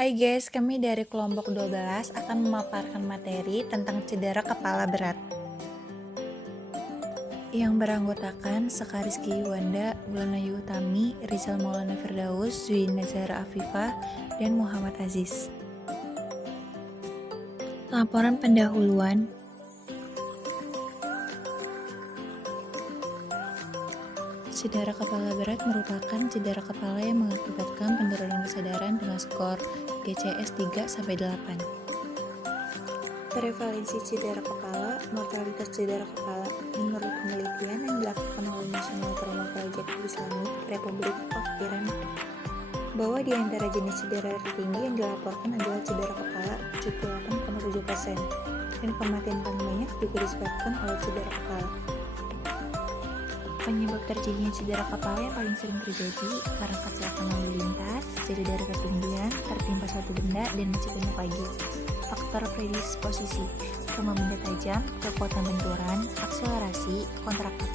Hai guys, kami dari kelompok 12 akan memaparkan materi tentang cedera kepala berat yang beranggotakan Sekariski Wanda, Wulanayu Utami, Rizal Maulana Firdaus, Zui Nazara Afifah, dan Muhammad Aziz. Laporan pendahuluan. Cedera kepala berat merupakan cedera kepala yang mengakibatkan penurunan kesadaran dengan skor GCS 3-8. Prevalensi cedera kepala, mortalitas cedera kepala. Menurut penelitian yang dilakukan oleh National Trauma Project Islamic Republic of Iran, bahwa di antara jenis cedera tertinggi yang dilaporkan adalah cedera kepala 78,7%, dan kematian paling banyak juga disebabkan oleh cedera kepala. Penyebab terjadinya cedera kepala yang paling sering terjadi karena kecelakaan lalu lintas, jadi dari ketinggian, tertimpa suatu benda, dan masih banyak lagi. Faktor predisposisi, rumah benda tajam, kekuatan benturan, akselerasi, kontraksi.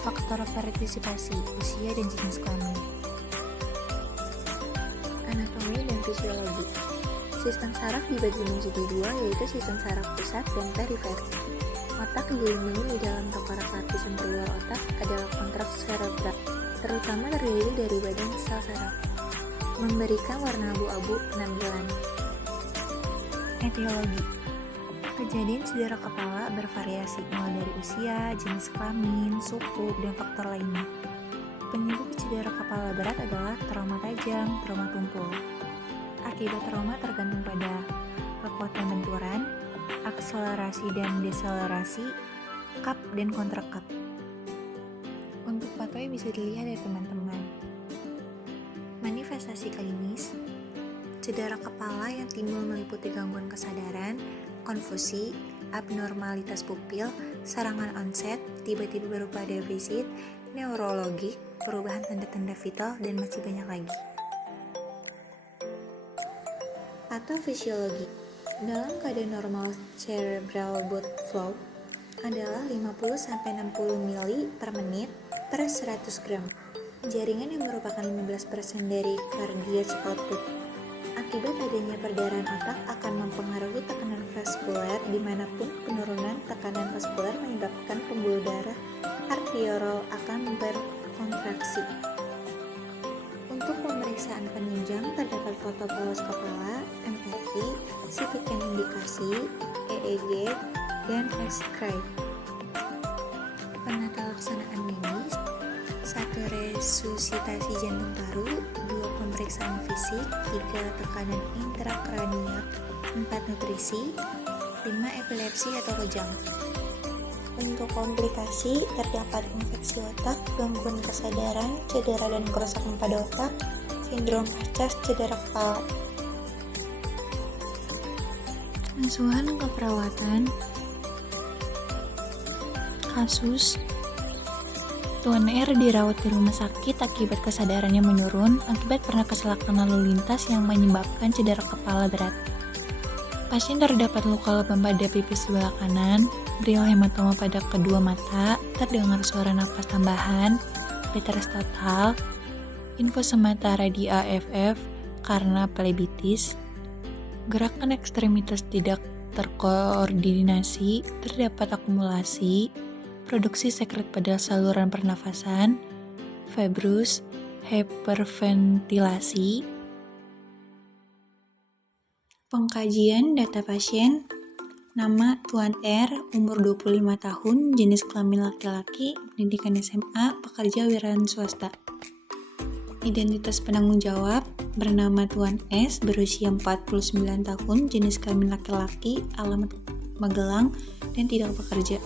Faktor partisipasi, usia dan jenis kelamin. Anatomi dan fisiologi. Sistem saraf dibagi menjadi dua, yaitu sistem saraf pusat dan periferi. Otak dilindungi di dalam tengkorak lapisan terluar otak adalah kontraks cerebral, terutama terdiri dari badan sel saraf, memberikan warna abu-abu penampilan. Etiologi. Kejadian cedera kepala bervariasi mulai dari usia, jenis kelamin, suku, dan faktor lainnya. Penyebab cedera kepala berat adalah trauma tajam, trauma tumpul. Akibat trauma tergantung pada kekuatan benturan, akselerasi dan deselerasi, kap dan kontrak kap. Untuk patoi bisa dilihat ya teman-teman. Manifestasi klinis, cedera kepala yang timbul meliputi gangguan kesadaran, konfusi, abnormalitas pupil, serangan onset, tiba-tiba berupa defisit, neurologik, perubahan tanda-tanda vital, dan masih banyak lagi. Patofisiologi. Dalam keadaan normal, cerebral blood flow adalah 50-60 mili per menit per 100 gram. Jaringan yang merupakan 15% dari cardiac output. Akibat adanya perdarahan otak akan mempengaruhi tekanan vaskuler dimanapun penurunan tekanan vaskuler menyebabkan pembuluh darah arteriol akan berkontraksi. Untuk pemeriksaan penunjang terdapat foto polos kepala, MRI, CT scan indikasi, EEG, dan X-ray. Penata laksanaan medis, 1 resusitasi jantung paru, 2 pemeriksaan fisik, 3 tekanan intrakranial, 4 nutrisi, 5 epilepsi atau kejang. Untuk komplikasi, terdapat infeksi otak, gangguan kesadaran, cedera dan kerusakan pada otak, sindrom pasca cedera kepala. Pengasuhan keperawatan. Kasus Tuan R dirawat di rumah sakit akibat kesadarannya menurun akibat pernah kecelakaan lalu lintas yang menyebabkan cedera kepala berat. Pasien terdapat luka lebam pada pipis sebelah kanan, berial hematoma pada kedua mata, terdengar suara napas tambahan, peteres total, infusomata radia AFF karena plebitis, gerakan ekstremitas tidak terkoordinasi, terdapat akumulasi, produksi sekret pada saluran pernafasan, fibrus, hyperventilasi. Pengkajian data pasien. Nama Tuan R, umur 25 tahun, jenis kelamin laki-laki, pendidikan SMA, pekerja wirausaha swasta. Identitas penanggung jawab, bernama Tuan S, berusia 49 tahun, jenis kelamin laki-laki, alamat Magelang, dan tidak bekerja.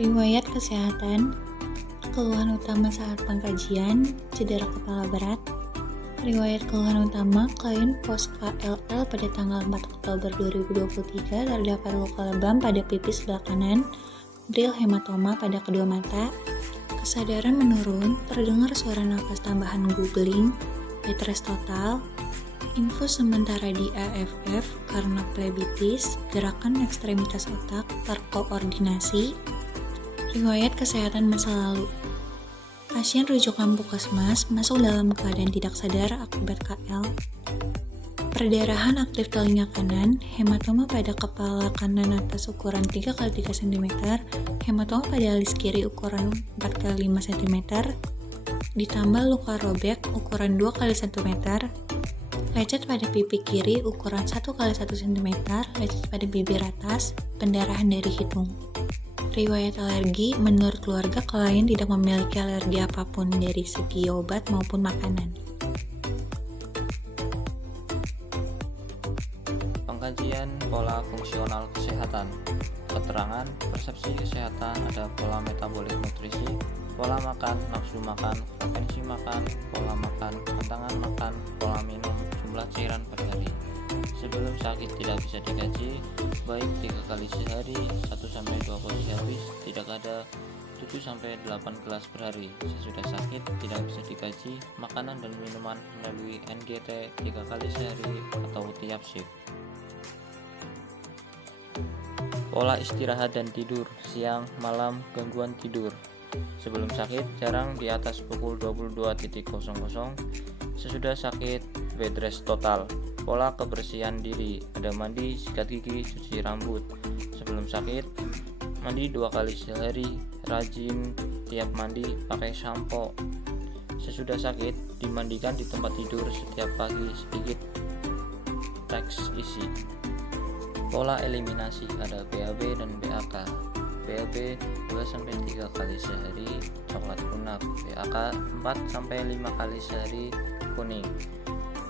Riwayat kesehatan, keluhan utama saat pengkajian, cedera kepala berat. Riwayat keluhan utama, klien pos KLL pada tanggal 4 Oktober 2023 terdapat luka lebam pada pipis sebelah kanan, berial hematoma pada kedua mata, kesadaran menurun, terdengar suara napas tambahan googling, peteres total, infus sementara di AFF karena plebitis, gerakan ekstremitas otak terkoordinasi. Riwayat kesehatan masa lalu. Pasien rujukan puskesmas masuk dalam keadaan tidak sadar akibat KL. Perdarahan aktif telinga kanan, hematoma pada kepala kanan atas ukuran 3x3 cm, hematoma pada alis kiri ukuran 4x5 cm, ditambah luka robek ukuran 2x1 meter, lecet pada pipi kiri ukuran 1x1 cm, lecet pada bibir atas, pendarahan dari hidung. Riwayat alergi, menurut keluarga klien tidak memiliki alergi apapun dari segi obat maupun makanan. Pengkajian pola fungsional kesehatan. Keterangan persepsi kesehatan ada pola metabolik nutrisi, pola makan, nafsu makan, frekuensi makan, pola makan, tantangan makan, pola minum, jumlah cairan per hari. Sebelum sakit tidak bisa dikaji, baik 3 kali sehari, 1-2 porsi habis, tidak ada 7-8 gelas per hari. Sesudah sakit tidak bisa dikaji, makanan dan minuman melalui NGT 3 kali sehari atau tiap shift. Pola istirahat dan tidur, siang, malam, gangguan tidur. Sebelum sakit jarang di atas pukul 22.00, sesudah sakit bed rest total. Pola kebersihan diri, ada mandi, sikat gigi, cuci rambut. Sebelum sakit, mandi 2 kali sehari, rajin tiap mandi pakai sampo. Sesudah sakit, dimandikan di tempat tidur setiap pagi sedikit teks isi. Pola eliminasi, ada BAB dan BAK. BAB 2-3 kali sehari, coklat kunap. BAK 4-5 kali sehari, kuning.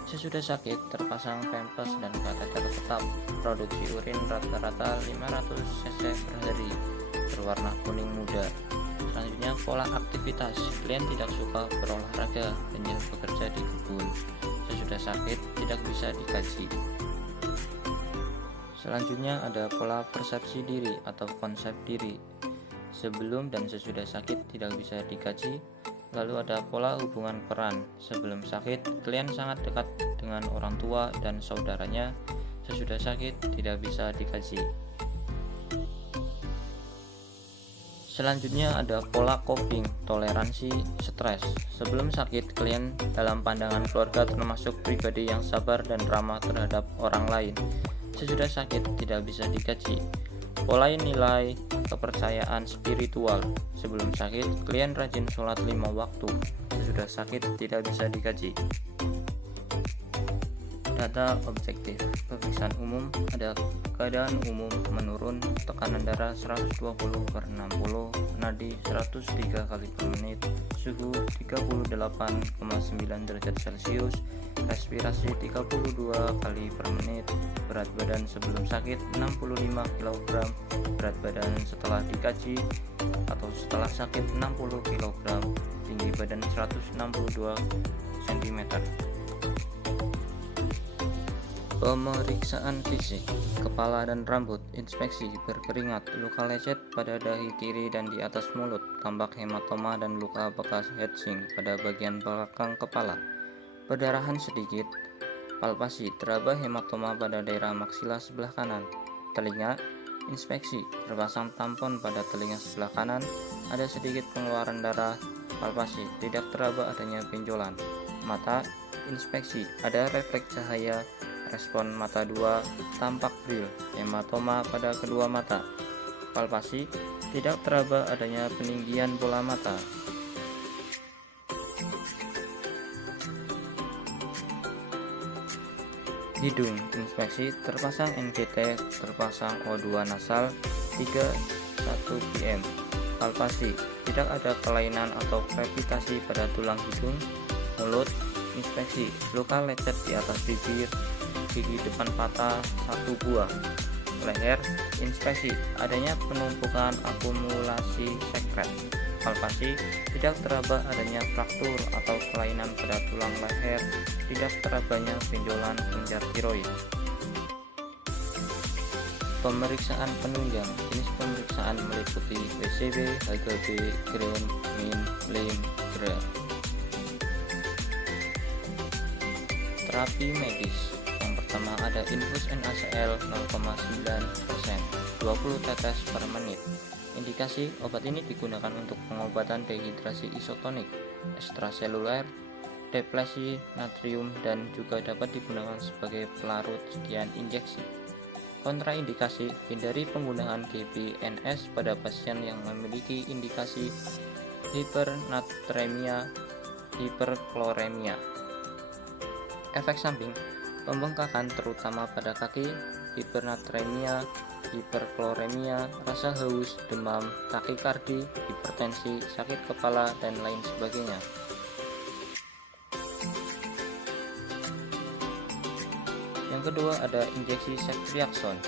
Sesudah sakit, terpasang pampers dan kateter tetap. Produksi urin rata-rata 500 cc per hari, berwarna kuning muda. Selanjutnya, pola aktivitas. Klien tidak suka berolahraga, hanya bekerja di kebun. Sesudah sakit, tidak bisa dikaji. Selanjutnya ada pola persepsi diri atau konsep diri. Sebelum dan sesudah sakit tidak bisa dikaji. Lalu ada pola hubungan peran. Sebelum sakit, klien sangat dekat dengan orang tua dan saudaranya. Sesudah sakit tidak bisa dikaji. Selanjutnya ada pola coping, toleransi stres. Sebelum sakit, klien dalam pandangan keluarga termasuk pribadi yang sabar dan ramah terhadap orang lain. Sesudah sakit tidak bisa dikaji. Pola nilai kepercayaan spiritual. Sebelum sakit, klien rajin sholat 5 waktu. Sesudah sakit tidak bisa dikaji. Data objektif. Pemeriksaan umum, ada keadaan umum menurun, tekanan darah 120/60, nadi 103 kali per menit, suhu 38,9 derajat Celcius, respirasi 32 kali per menit, berat badan sebelum sakit 65 kg, berat badan setelah dikaji atau setelah sakit 60 kg, tinggi badan 162 cm. Pemeriksaan fisik, kepala dan rambut, inspeksi, berkeringat, luka lecet pada dahi kiri dan di atas mulut, tampak hematoma dan luka bekas headsing pada bagian belakang kepala, perdarahan sedikit, palpasi, teraba hematoma pada daerah maksila sebelah kanan, telinga, inspeksi, terpasang tampon pada telinga sebelah kanan, ada sedikit pengeluaran darah, palpasi, tidak teraba adanya benjolan, mata, inspeksi, ada refleks cahaya, respon mata 2, tampak bril, hematoma pada kedua mata, palpasi, tidak teraba adanya peninggian bola mata. Hidung, inspeksi, terpasang NGT, terpasang O2 nasal 3-1 pm, palpasi, tidak ada kelainan atau krepitasi pada tulang hidung. Mulut, inspeksi, luka lecet di atas bibir, gigi depan patah 1 buah. Leher, inspeksi, adanya penumpukan akumulasi sekret. Palpasi, tidak teraba adanya fraktur atau kelainan pada tulang leher, tidak terabanya benjolan kelenjar tiroid. Pemeriksaan penunjang, jenis pemeriksaan meliputi PCB, HGB, Gram, Min, Lim, Gram. Terapi medis. Pertama ada infus NaCl 0,9%, 20 tetes per menit. Indikasi obat ini digunakan untuk pengobatan dehidrasi isotonik, ekstraseluler, depresi natrium, dan juga dapat digunakan sebagai pelarut sekian injeksi. Kontraindikasi: hindari penggunaan GPNS pada pasien yang memiliki indikasi hipernatremia, hiperkloremia. Efek samping: pembengkakan terutama pada kaki, hipernatremia, hiperkloremia, rasa haus, demam, takikardi, hipertensi, sakit kepala, dan lain sebagainya. Yang kedua ada injeksi ceftriaxone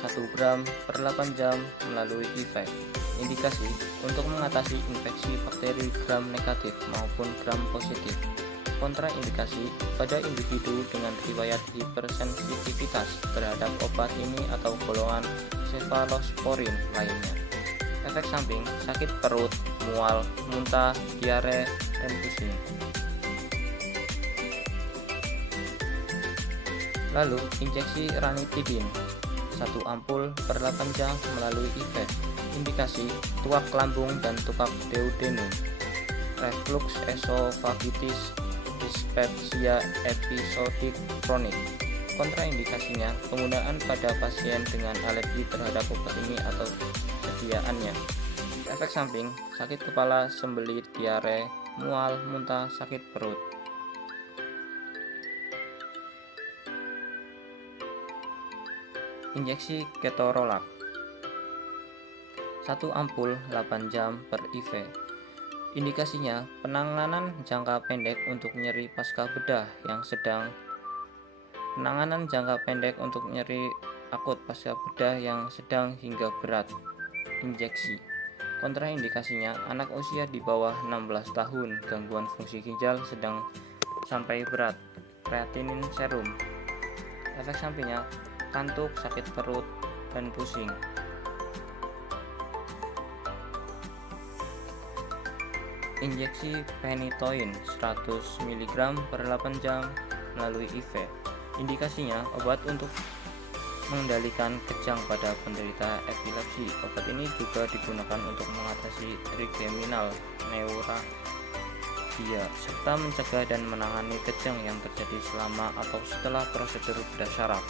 1 gram per 8 jam melalui IV. Indikasi untuk mengatasi infeksi bakteri gram negatif maupun gram positif. Kontraindikasi pada individu dengan riwayat hipersensitivitas terhadap obat ini atau golongan cefalosporin lainnya. Efek samping: sakit perut, mual, muntah, diare, dan pusing. Lalu injeksi ranitidin 1 ampul per 8 jam melalui IV. Indikasi tuak lambung dan tukak duodenum, reflux esofagitis, dispepsia episodik kronik. Kontraindikasinya penggunaan pada pasien dengan alergi terhadap obat ini atau sediaannya. Efek samping: sakit kepala, sembelit, diare, mual, muntah, sakit perut. Injeksi ketorolac 1 ampul 8 jam per IV. Indikasinya penanganan jangka pendek untuk nyeri pasca bedah yang sedang, penanganan jangka pendek untuk nyeri akut pasca bedah yang sedang hingga berat. Injeksi. Kontraindikasinya anak usia di bawah 16 tahun, gangguan fungsi ginjal sedang sampai berat, kreatinin serum. Efek sampingnya kantuk, sakit perut, dan pusing. Injeksi phenytoin 100 mg per 8 jam melalui IV. Indikasinya obat untuk mengendalikan kejang pada penderita epilepsi. Obat ini juga digunakan untuk mengatasi trigeminal neuralgia serta mencegah dan menangani kejang yang terjadi selama atau setelah prosedur bedah syaraf.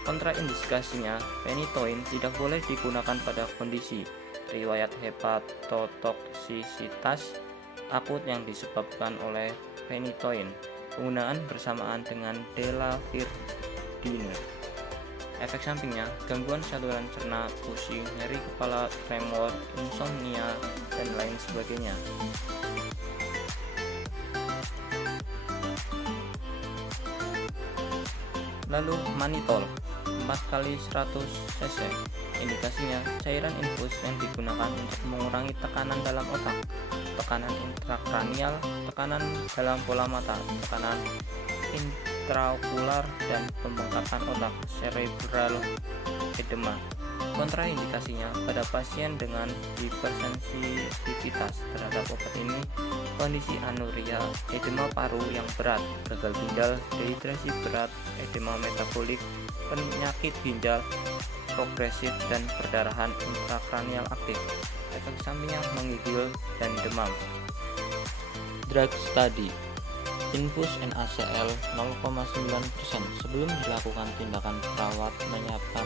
Kontraindikasinya, phenytoin tidak boleh digunakan pada kondisi riwayat hepatotoksisitas akut yang disebabkan oleh phenytoin, penggunaan bersamaan dengan delafirdine. Efek sampingnya gangguan saluran cerna, pusing, nyeri kepala, tremor, insomnia, dan lain sebagainya. Lalu mannitol 4 kali 100 cc. Indikasinya cairan infus yang digunakan untuk mengurangi tekanan dalam otak, tekanan intrakranial, tekanan dalam pola mata, tekanan intraokular, dan pembengkakan otak, cerebral edema. Kontraindikasinya pada pasien dengan hipersensitivitas terhadap obat ini, kondisi anuria, edema paru yang berat, gagal ginjal, dehidrasi berat, edema metabolik, penyakit ginjal progresif, dan perdarahan intrakranial aktif. Efek sampingnya menggigil dan demam. Drug study infus NaCl 0,9%. Sebelum dilakukan tindakan, perawat menyiapkan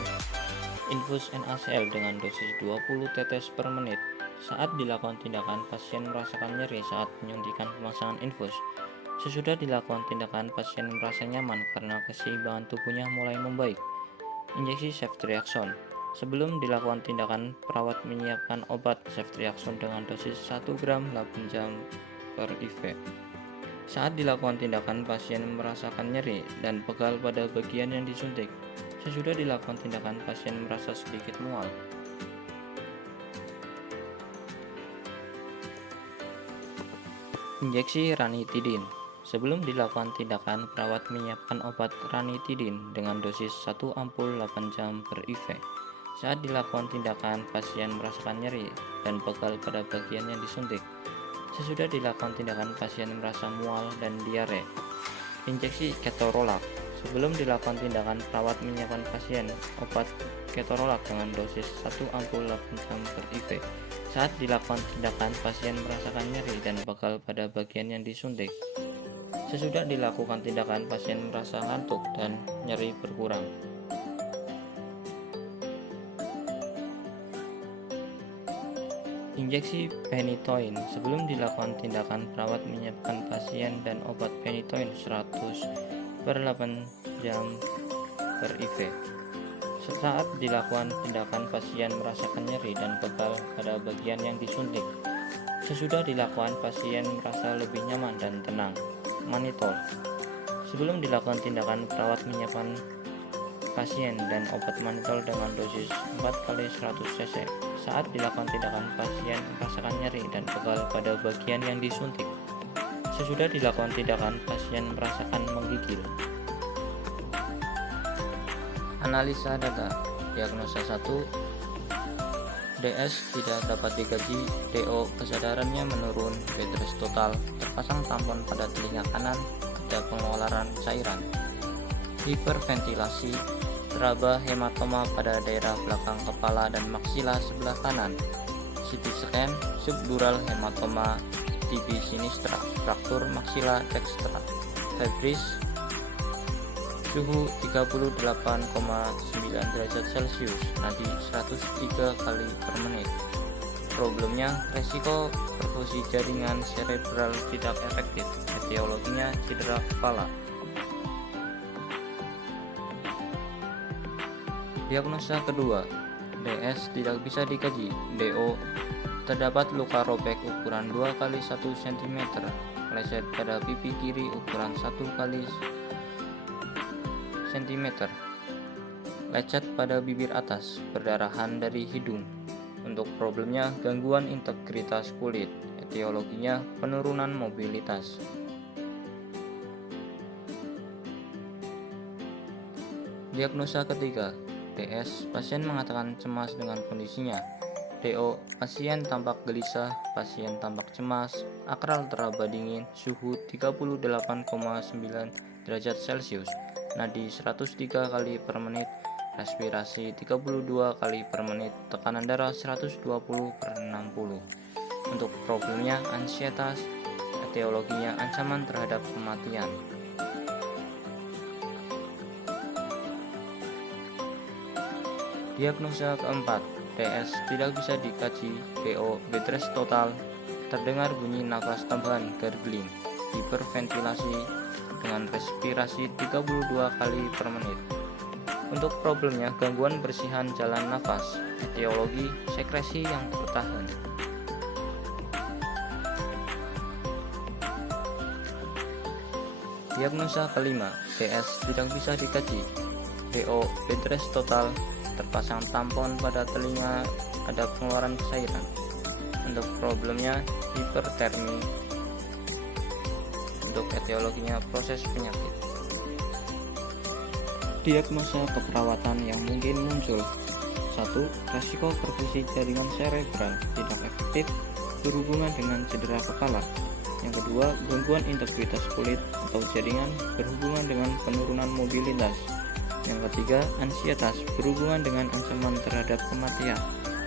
infus NaCl dengan dosis 20 tetes per menit. Saat dilakukan tindakan, pasien merasakan nyeri saat menyuntikan pemasangan infus. Sesudah dilakukan tindakan, pasien merasa nyaman karena keseimbangan tubuhnya mulai membaik. Injeksi ceftriaxone. Sebelum dilakukan tindakan, perawat menyiapkan obat ceftriaxone dengan dosis 1 gram 8 jam per IV. Saat dilakukan tindakan, pasien merasakan nyeri dan pegal pada bagian yang disuntik. Sesudah dilakukan tindakan, pasien merasa sedikit mual. Injeksi ranitidin. Sebelum dilakukan tindakan, perawat menyiapkan obat ranitidin dengan dosis 1 ampul 8 jam per IV. Saat dilakukan tindakan, pasien merasakan nyeri dan pegal pada bagian yang disuntik. Sesudah dilakukan tindakan, pasien merasa mual dan diare. Injeksi ketorolac Sebelum dilakukan tindakan, perawat menyiapkan pasien obat ketorolak dengan dosis 1 ampul 8 jam per IV. Saat dilakukan tindakan, pasien merasakan nyeri dan pegal pada bagian yang disuntik. Sesudah dilakukan tindakan, pasien merasa ngantuk dan nyeri berkurang. Injeksi phenytoin. Sebelum dilakukan tindakan, perawat menyiapkan pasien dan obat phenytoin 100 per 8 jam per IV. Saat dilakukan tindakan, pasien merasakan nyeri dan pegal pada bagian yang disuntik. Sesudah dilakukan, pasien merasa lebih nyaman dan tenang. Mannitol. Sebelum dilakukan tindakan, perawat menyiapkan pasien dan obat mannitol dengan dosis 4 kali 100 cc. Saat dilakukan tindakan, pasien merasakan nyeri dan pegal pada bagian yang disuntik. Sesudah dilakukan tindakan, pasien merasakan menggigil. Analisa data. Diagnosa 1, DS tidak dapat digaji, DO kesadarannya menurun, bed rest total, terpasang tampon pada telinga kanan, ada pengeluaran cairan, hiperventilasi, teraba hematoma pada daerah belakang kepala dan maksila sebelah kanan, CT scan, subdural hematoma, TB sinistra, fraktur maksila dextra, febris, suhu 38,9 derajat Celcius, nadi 103 kali per menit. Problemnya, resiko perfusi jaringan cerebral tidak efektif, etiologinya cedera kepala. Diagnosa kedua, DS tidak bisa dikaji, DO terdapat luka robek ukuran 2 kali 1 cm, lecet pada pipi kiri ukuran 1 kali cm, lecet pada bibir atas, perdarahan dari hidung. Untuk problemnya, gangguan integritas kulit, etiologinya penurunan mobilitas. Diagnosa ketiga, DS, pasien mengatakan cemas dengan kondisinya. DO, pasien tampak gelisah, pasien tampak cemas, akral teraba dingin, suhu 38,9 derajat Celcius, nadi 103 kali per menit, respirasi 32 kali per menit, tekanan darah 120 per 60. Untuk problemnya ansietas, etiologinya ancaman terhadap kematian. Diagnosa keempat, DS tidak bisa dikaji, BO bed rest total, terdengar bunyi nafas tambahan gargling, hiperventilasi dengan respirasi 32 kali per menit. Untuk problemnya gangguan bersihan jalan nafas, etiologi sekresi yang tertahan. Diagnosa kelima, DS tidak bisa dikaji, BO bed rest total, terpasang tampon pada telinga, ada pengeluaran cairan. Untuk problemnya hipertermi. Untuk etiologinya proses penyakit. Diagnosa keperawatan yang mungkin muncul. 1. Resiko perfusi jaringan cerebral tidak efektif berhubungan dengan cedera kepala. Yang kedua, gangguan integritas kulit atau jaringan berhubungan dengan penurunan mobilitas. Yang ketiga, ansietas berhubungan dengan ancaman terhadap kematian.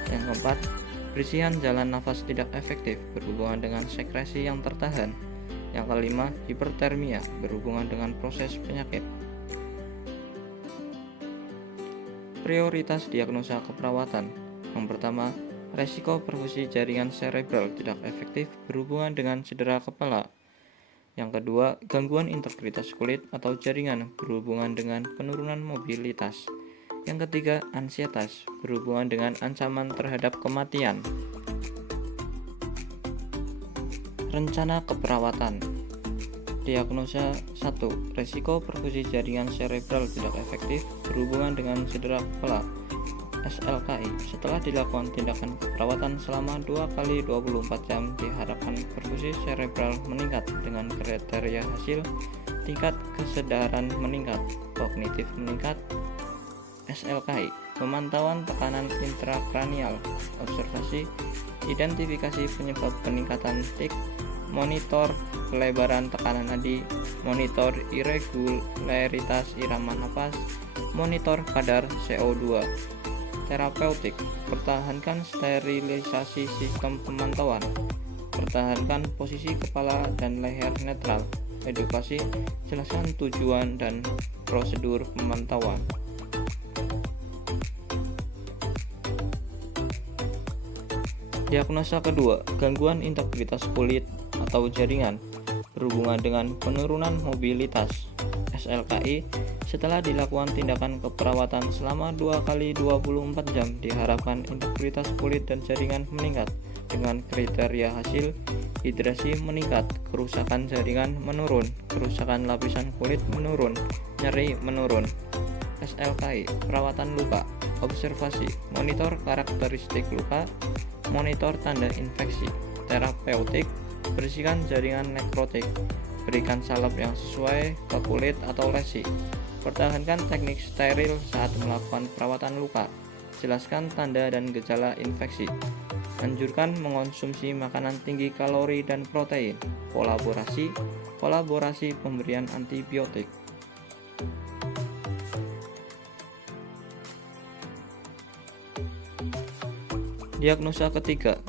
Yang keempat, bersihan jalan nafas tidak efektif berhubungan dengan sekresi yang tertahan. Yang kelima, hipertermia berhubungan dengan proses penyakit. Prioritas diagnosa keperawatan. Yang pertama, resiko perfusi jaringan cerebral tidak efektif berhubungan dengan cedera kepala. Yang kedua, gangguan integritas kulit atau jaringan berhubungan dengan penurunan mobilitas. Yang ketiga, ansietas berhubungan dengan ancaman terhadap kematian. Rencana keperawatan. Diagnosa 1. Resiko perfusi jaringan cerebral tidak efektif berhubungan dengan cedera kepala, SLKI. Setelah dilakukan tindakan perawatan selama 2 kali 24 jam, diharapkan perfusi cerebral meningkat dengan kriteria hasil tingkat kesadaran meningkat, kognitif meningkat, SLKI. Pemantauan tekanan intrakranial, observasi, identifikasi penyebab peningkatan tik, monitor pelebaran tekanan nadi, monitor irregularitas irama napas, monitor kadar CO2. Terapeutik, pertahankan sterilisasi sistem pemantauan, pertahankan posisi kepala dan leher netral. Edukasi, jelaskan tujuan dan prosedur pemantauan. Diagnosa kedua, gangguan integritas kulit atau jaringan berhubungan dengan penurunan mobilitas. SLKI, setelah dilakukan tindakan keperawatan selama 2 kali 24 jam, diharapkan integritas kulit dan jaringan meningkat dengan kriteria hasil: hidrasi meningkat, kerusakan jaringan menurun, kerusakan lapisan kulit menurun, nyeri menurun. SLKI, perawatan luka, observasi, monitor karakteristik luka, monitor tanda infeksi. Terapeutik, bersihkan jaringan nekrotik, berikan salep yang sesuai ke kulit atau lesi, pertahankan teknik steril saat melakukan perawatan luka, jelaskan tanda dan gejala infeksi, anjurkan mengonsumsi makanan tinggi kalori dan protein, kolaborasi pemberian antibiotik. Diagnosa ketiga,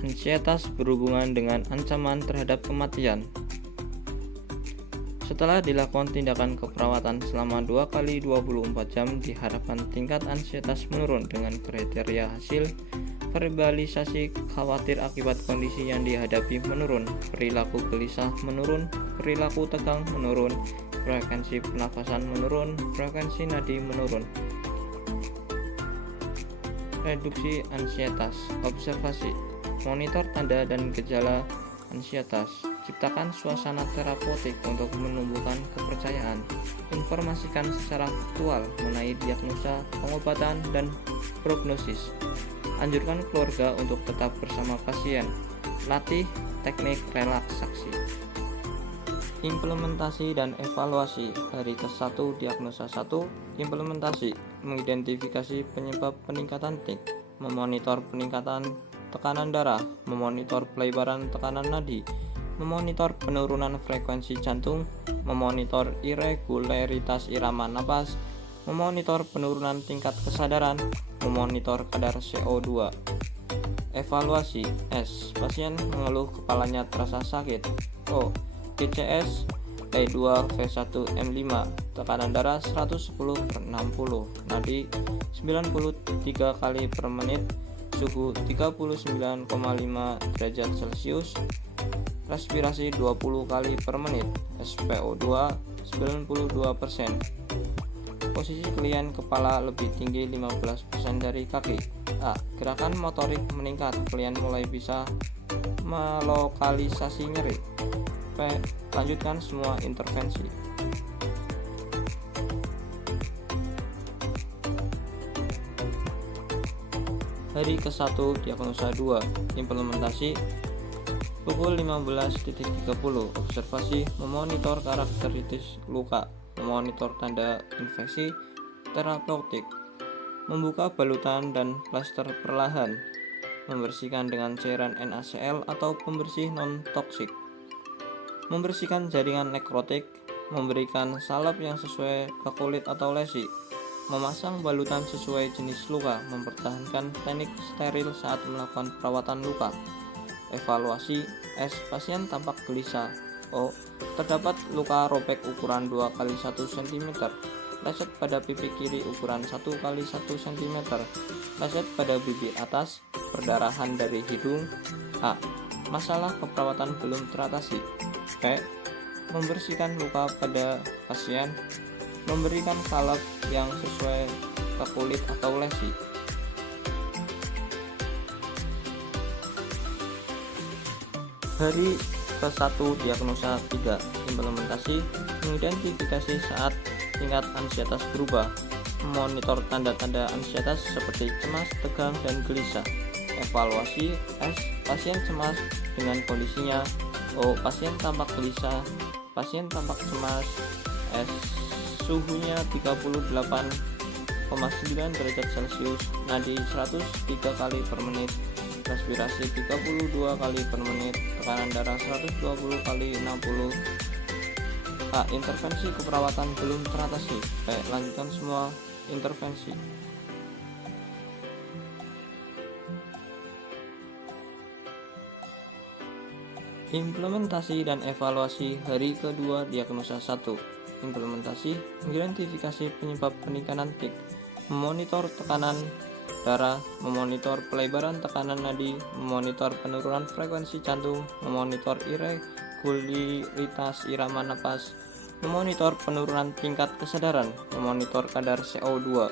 ansietas berhubungan dengan ancaman terhadap kematian. Setelah dilakukan tindakan keperawatan selama 2 kali 24 jam, diharapkan tingkat ansietas menurun dengan kriteria hasil: verbalisasi khawatir akibat kondisi yang dihadapi menurun, perilaku gelisah menurun, perilaku tegang menurun, frekuensi pernafasan menurun, frekuensi nadi menurun. Reduksi ansietas, observasi, monitor tanda dan gejala ansietas, ciptakan suasana terapeutik untuk menumbuhkan kepercayaan, informasikan secara faktual mengenai diagnosa, pengobatan, dan prognosis, anjurkan keluarga untuk tetap bersama pasien, latih teknik relaksasi. Implementasi dan evaluasi. Hari ke-1, diagnosa 1, implementasi, mengidentifikasi penyebab peningkatan TIC, memonitor peningkatan tekanan darah, memonitor pelebaran tekanan nadi, memonitor penurunan frekuensi jantung, memonitor irregularitas irama napas, memonitor penurunan tingkat kesadaran, memonitor kadar CO2. Evaluasi. S. Pasien mengeluh kepalanya terasa sakit. O. GCS T2V1M5, tekanan darah 110/60, nadi 93 kali per menit, suhu 39,5 derajat Celcius, respirasi 20 kali per menit, SpO2 92%. Posisi klien kepala lebih tinggi 15% dari kaki. A. Gerakan motorik meningkat, klien mulai bisa melokalisasi nyeri. P. Lanjutkan semua intervensi. Hari ke-1, diagnosa 2, implementasi. Pukul 15.30, observasi, memonitor karakteristik luka, memonitor tanda infeksi. Terapeutik, membuka balutan dan plaster perlahan, membersihkan dengan cairan NaCl atau pembersih non-toksik, membersihkan jaringan nekrotik, memberikan salep yang sesuai ke kulit atau lesi, memasang balutan sesuai jenis luka, mempertahankan teknik steril saat melakukan perawatan luka. Evaluasi. S. Pasien tampak gelisah. O. Terdapat luka robek ukuran 2 x 1 cm, leset pada pipi kiri ukuran 1 x 1 cm, leset pada bibir atas, perdarahan dari hidung. A. Masalah keperawatan belum teratasi. P. Membersihkan luka pada pasien, memberikan salep yang sesuai ke kulit atau lesi. Hari ke-1, diagnosa 3, implementasi, mengidentifikasi saat tingkat ansietas berubah, memonitor tanda-tanda ansietas seperti cemas, tegang, dan gelisah. Evaluasi. S. Pasien cemas dengan kondisinya. O. Pasien tampak gelisah, pasien tampak cemas. S. Suhunya 38,9 derajat Celcius, nadi 103 kali per menit, respirasi 32 kali per menit, tekanan darah 120 kali 60. A. Intervensi keperawatan belum teratasi. B. Lanjutkan semua intervensi. Implementasi dan evaluasi hari kedua diagnosa 1. Implementasi, mengidentifikasi penyebab peningkatan tik, memonitor tekanan darah, memonitor pelebaran tekanan nadi, memonitor penurunan frekuensi jantung, memonitor irregularitas irama napas, memonitor penurunan tingkat kesadaran, memonitor kadar CO2.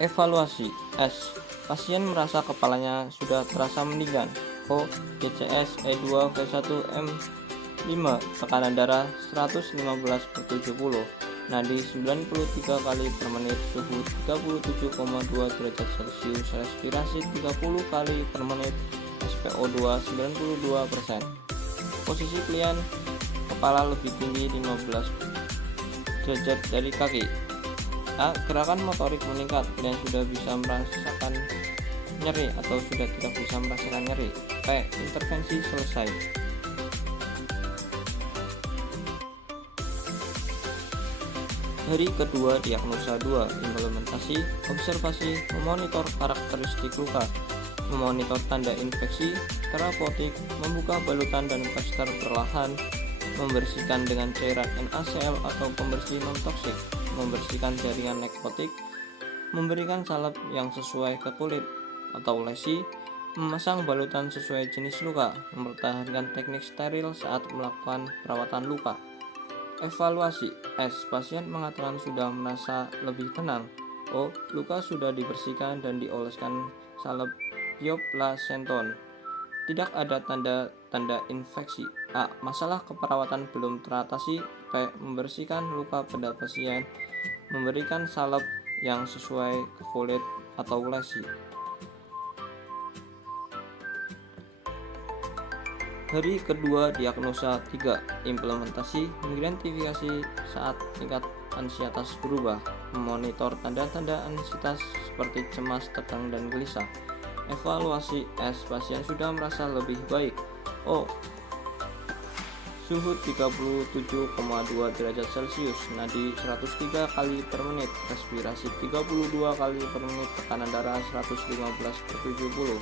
Evaluasi. S. Pasien merasa kepalanya sudah terasa mendingan. O. GCS E2 V1 M5, tekanan darah 115/70, nadi 93 kali per menit, suhu 37,2 derajat Celcius, respirasi 30 kali per menit, SpO2 92%. Posisi klien, kepala lebih tinggi 15 derajat dari kaki. A. Gerakan motorik meningkat, klien sudah bisa merasakan nyeri atau sudah tidak bisa merasakan nyeri. P. Intervensi selesai. Hari kedua diagnosa 2. Implementasi, observasi, memonitor karakteristik luka, memonitor tanda infeksi, terapeutik, membuka balutan dan plester perlahan, membersihkan dengan cairan NaCl atau pembersih non-toksik, membersihkan jaringan nekrotik, memberikan salep yang sesuai ke kulit atau lesi, memasang balutan sesuai jenis luka, mempertahankan teknik steril saat melakukan perawatan luka. Evaluasi. S. Pasien mengatakan sudah merasa lebih tenang. O. Luka sudah dibersihkan dan dioleskan salep pioplacenton. Tidak ada tanda-tanda infeksi. A. Masalah keperawatan belum teratasi. B. Membersihkan luka pada pasien, memberikan salep yang sesuai ke kulit atau lesi. Hari kedua diagnosa 3. Implementasi, mengidentifikasi saat tingkat ansietas berubah, memonitor tanda-tanda ansietas seperti cemas, tegang, dan gelisah. Evaluasi. S. Pasien sudah merasa lebih baik. O. Suhu 37,2 derajat Celcius, nadi 103 kali per menit, respirasi 32 kali per menit, tekanan darah 115/70.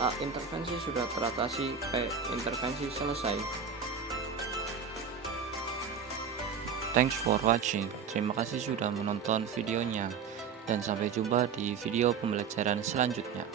A. Intervensi sudah teratasi. B. Intervensi selesai. Thanks for watching. Terima kasih sudah menonton videonya, dan sampai jumpa di video pembelajaran selanjutnya.